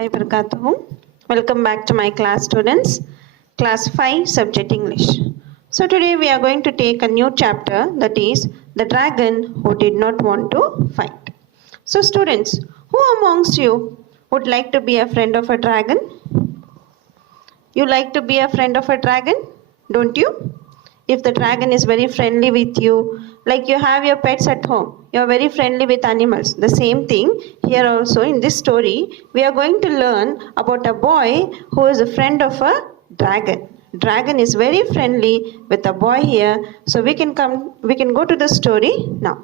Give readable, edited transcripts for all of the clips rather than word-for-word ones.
Wabarakatuh. Welcome back to my class, students. Class 5, subject English. So today we are going to take a new chapter, that is the dragon who did not want to fight. So students, who amongst you would like to be a friend of a dragon? You like to be a friend of a dragon, don't you? If the dragon is very friendly with you, like you have your pets at home, you are very friendly with animals. The same thing here also in this story, we are going to learn about a boy who is a friend of a dragon. Dragon is very friendly with a boy here. So we can go to the story now.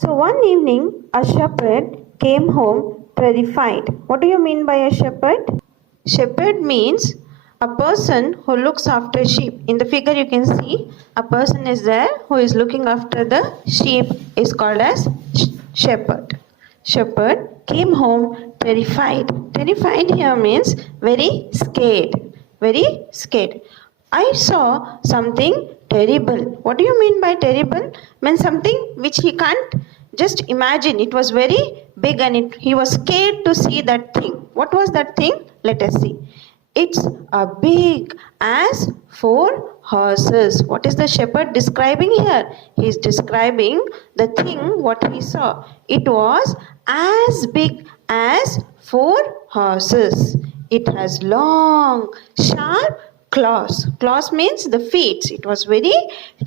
So one evening, a shepherd came home terrified. What do you mean by a shepherd? Shepherd means a person who looks after sheep. In the figure you can see a person is there who is looking after the sheep is called as shepherd. Shepherd came home terrified. Terrified here means very scared. Very scared. I saw something terrible. What do you mean by terrible? Means something which he can't just imagine. It was very big and he was scared to see that thing. What was that thing? Let us see. It's a big as 4 horses. What is the shepherd describing here? He is describing the thing what he saw. It was as big as 4 horses. It has long, sharp claws. Claws means the feet. It was very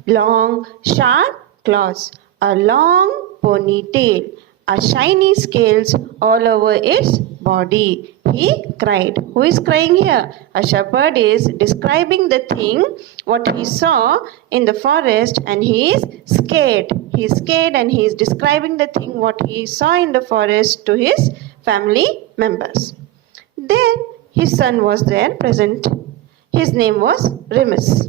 long, sharp claws. A long ponytail. A shiny scales all over its body. He cried. Who is crying here? A shepherd is describing the thing, what he saw in the forest, and he is scared. He is scared and he is describing the thing, what he saw in the forest to his family members. Then his son was there present. His name was Remus.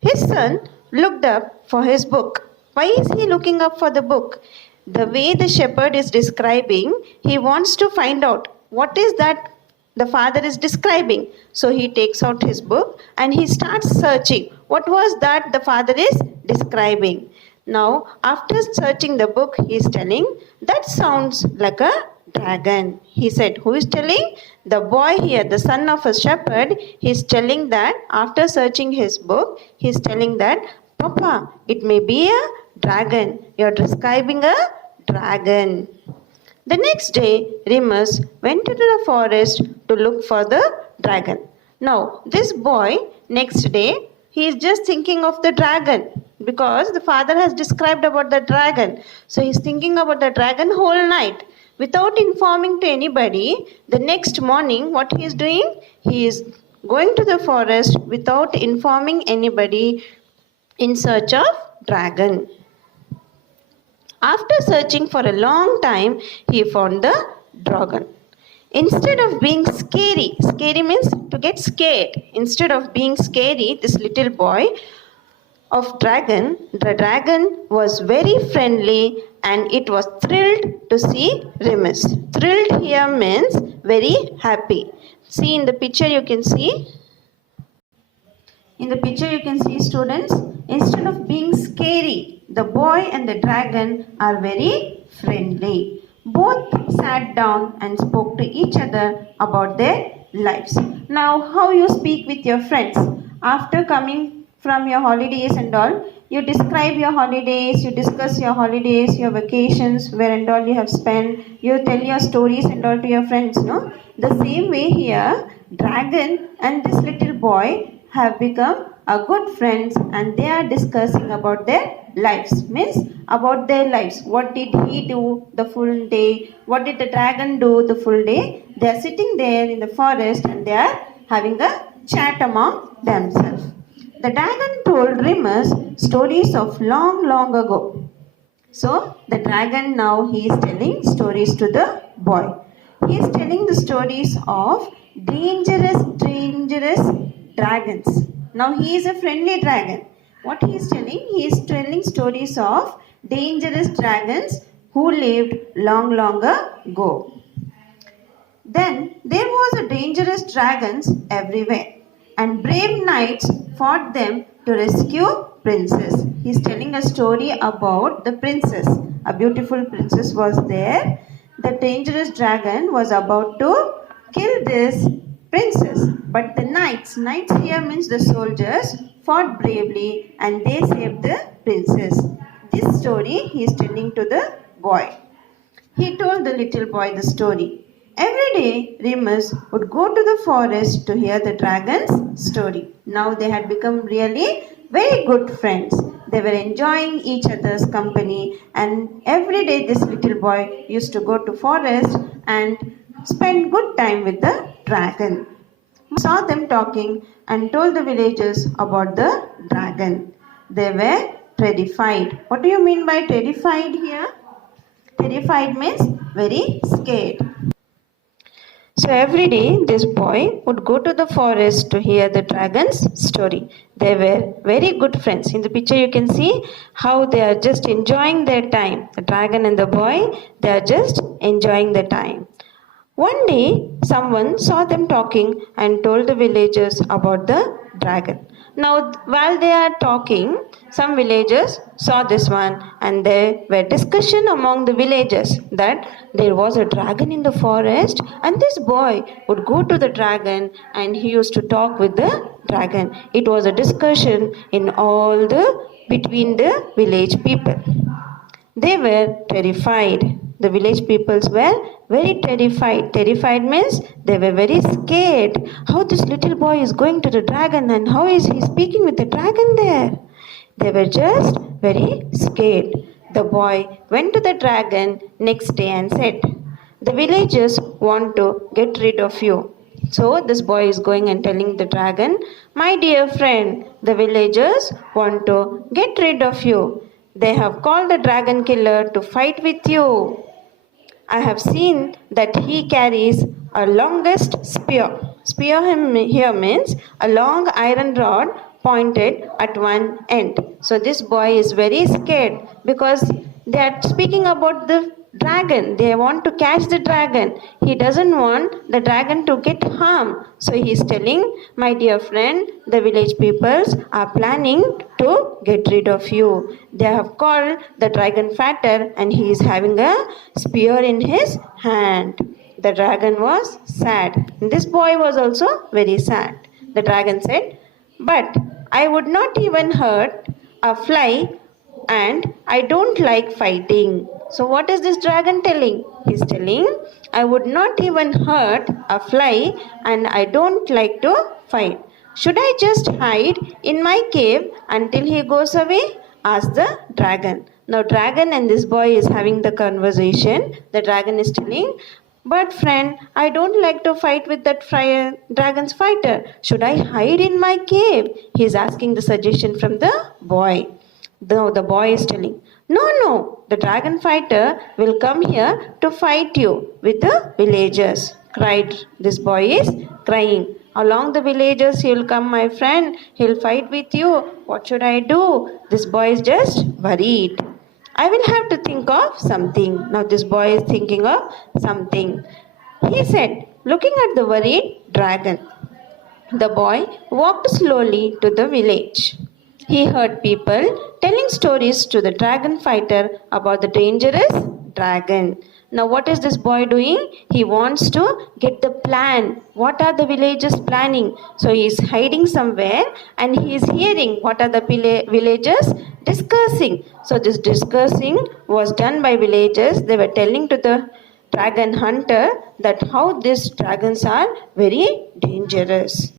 His son looked up for his book. Why is he looking up for the book? The way the shepherd is describing, he wants to find out what is that the father is describing. So he takes out his book and he starts searching. What was that the father is describing? Now, after searching the book, he is telling, that sounds like a dragon. He said, who is telling? The boy here, the son of a shepherd, he is telling that after searching his book, he is telling that, Papa, it may be a dragon. You are describing a dragon. The next day, Remus went to the forest to look for the dragon. Now, this boy, next day, he is just thinking of the dragon because the father has described about the dragon. So, he is thinking about the dragon whole night. Without informing to anybody, the next morning, what he is doing? He is going to the forest without informing anybody in search of dragon. After searching for a long time, he found the dragon. Instead of being scary, scary means to get scared. Instead of being scary, this little boy of dragon, the dragon was very friendly and it was thrilled to see Remus. Thrilled here means very happy. See in the picture you can see. In the picture you can see, students, instead of being scary, the boy and the dragon are very friendly. Both sat down and spoke to each other about their lives. Now, how you speak with your friends? After coming from your holidays and all, you describe your holidays, you discuss your holidays, your vacations, where and all you have spent. You tell your stories and all to your friends, no? The same way here, dragon and this little boy have become a good friends and they are discussing about their lives. Means about their lives. What did he do the full day? What did the dragon do the full day? They are sitting there in the forest and they are having a chat among themselves. The dragon told Remus stories of long ago. So the dragon now he is telling stories to the boy. He is telling the stories of dangerous dragons. Now he is a friendly dragon. What he is telling? He is telling stories of dangerous dragons who lived long ago. Then there was a dangerous dragons everywhere and brave knights fought them to rescue princess. He is telling a story about the princess. A beautiful princess was there. the dangerous dragon was about to kill this princess. But the knights here means the soldiers, fought bravely and they saved the princess. This story he is telling to the boy. He told the little boy the story. Every day, Remus would go to the forest to hear the dragon's story. Now they had become really very good friends. They were enjoying each other's company, and every day this little boy used to go to forest and spend good time with the dragon. He saw them talking and told the villagers about the dragon. They were terrified. What do you mean by terrified here? Terrified means very scared. So every day this boy would go to the forest to hear the dragon's story. They were very good friends. In the picture you can see how they are just enjoying their time. The dragon and the boy, they are just enjoying the time. One day someone saw them talking and told the villagers about the dragon. Now while they are talking, some villagers saw this one and there were discussion among the villagers that there was a dragon in the forest and this boy would go to the dragon and he used to talk with the dragon. It was a discussion in all between the village people. They were terrified. The village peoples were very terrified. Terrified means they were very scared. How this little boy is going to the dragon and how is he speaking with the dragon there? They were just very scared. The boy went to the dragon next day and said, "The villagers want to get rid of you." So this boy is going and telling the dragon, "My dear friend, the villagers want to get rid of you. They have called the dragon killer to fight with you. I have seen that he carries a longest spear." Spear here means a long iron rod pointed at one end. So this boy is very scared because they are speaking about the dragon. They want to catch the dragon. He doesn't want the dragon to get harmed. So he is telling, "My dear friend, the village peoples are planning to get rid of you. They have called the dragon fighter and he is having a spear in his hand." The dragon was sad. This boy was also very sad. The dragon said, "But I would not even hurt a fly and I don't like fighting." So what is this dragon telling? He's telling, "I would not even hurt a fly and I don't like to fight. Should I just hide in my cave until he goes away?" asked the dragon. Now dragon and this boy is having the conversation. The dragon is telling, "But friend, I don't like to fight with that dragon's fighter. Should I hide in my cave?" He is asking the suggestion from the boy. The boy is telling, No, the dragon fighter will come here to fight you with the villagers," cried. This boy is crying. "Along the villagers he will come, my friend. He'll fight with you. What should I do?" This boy is just worried. "I will have to think of something." Now this boy is thinking of something. He said, looking at the worried dragon. The boy walked slowly to the village. He heard people telling stories to the dragon fighter about the dangerous dragon. Now what is this boy doing? He wants to get the plan. What are the villagers planning? So he is hiding somewhere and he is hearing what are the villagers discussing. So this discussing was done by villagers. They were telling to the dragon hunter that how these dragons are very dangerous.